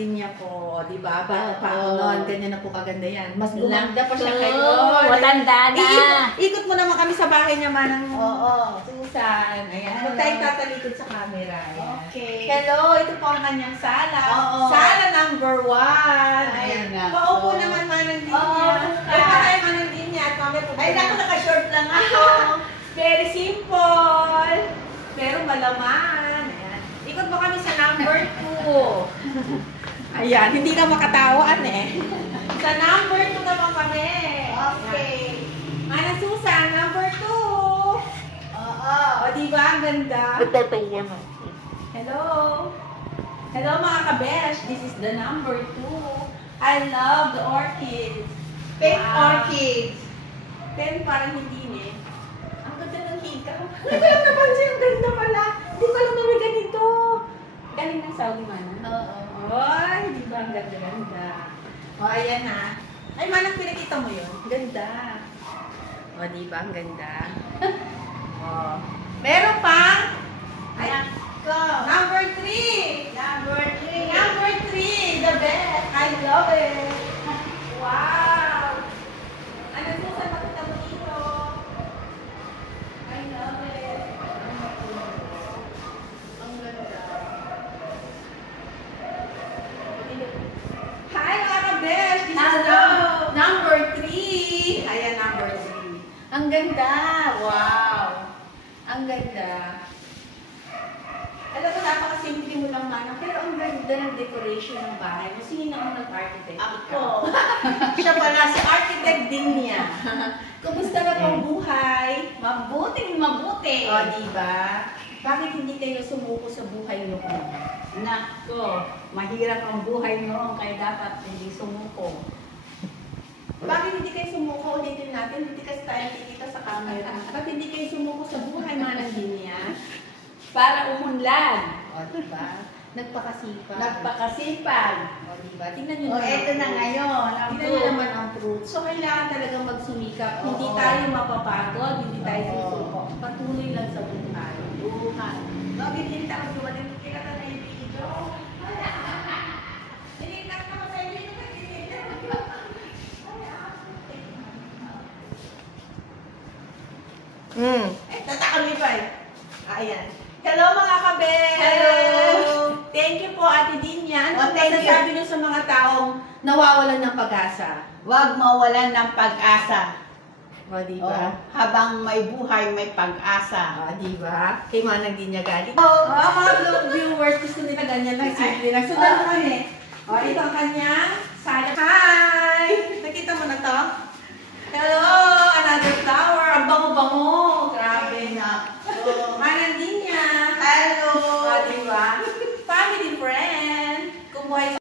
Dinya po, di ba? Bata pa ako noon, ganyan na po kaganda yan. Mas gumanda pa siya kayo. Matanda na. Ikot mo naman kami sa bahay niya, Manang Susan. Ayan, huwag tayong tatalikod sa camera. Ayan. Okay. Hello, ito po ang kanyang sala. Sala number 1. Ayan. Paupo naman, Manang Dinya. Ay, patay, Manang Dinya. At mamaya po. Ay, naku, naka-short lang ako. Very simple. Pero malaman. Ayan. Ikot mo kami sa number 2. Ayan, hindi ka makatawan eh. Sa number 2 naman kami. Okay. Manang Susan, number 2. O, diba? Ang ganda. Nagtatawa na. Hello. Hello mga kabesh. This is the number 2. I love the orchids. Pink orchids. 10 parang hindi eh. Ang ganda ng hikaw. Hindi ko lang napansin. Ang ganda pala. Hindi ko lang naman ganito. Galing ng Saudi man. Ay, di ba? Ang ganda-ganda. O, ayan na. Ay, Manang, pinakita mo yun. Ganda. O, di ba? Ang ganda. O. Meron pang? Ay, number 3. Number 3. Number 3. The best. I love it. Wow. Ano Susan, makita mo dito? I love it. Ang ganda. Hi mga ka-besh! This is number 3. Ayan, number 3. Ang ganda! Wow! Ang ganda. Alam mo, napakasimple mo lang, Manang, pero ang ganda ng decoration ng bahay mo. Sino ang nag-architect? Ako. Siya pala, si architect din niya. Kumusta na pong buhay? Mabuting mabuti. O, diba? Bakit hindi kayo sumuko sa buhay noon? Nako, mahirap ang buhay noon kaya dapat hindi sumuko. Bakit hindi kayo sumuko? Ulitin natin, hindi kasi tayo kikita sa camera. Bakit hindi kayo sumuko sa buhay, Manang Dinya? Para umunlad. O, diba? Nagpakasipag. Nagpakasipag. O, diba? Tingnan nyo O, eto na ngayon. Ang Tingnan nyo naman ang fruit. So, kailangan talaga magsumikap. Hindi Oo. tayo mapapagod, hindi tayo Oo. susuko. Patuloy lang sa buhay. buhay. Bakit hindi tayo dumating? Kailangan na yung video. Nilikat naman sa inyo. Tatakami pa eh. Ayan. Hello mga kabe! Hello! Thank you po Ate Dinya. Ano thank you. masasabi niyo sa mga taong nawawalan ng pag-asa? Huwag mawalan ng pag-asa. O, diba? Habang may buhay, may pag-asa. Ah, diba? Kay Manang Dinya galing. Mga viewers, gusto nila ganyan lang, simple lang. So, dahil kami. O, ito ang kanyang salad. Hi! Nakita mo na to? Hello! Another flower. Ang bango-bango. Grabe na. So, Manang Dinya. Hello! O, diba? Family friend. Kumuhay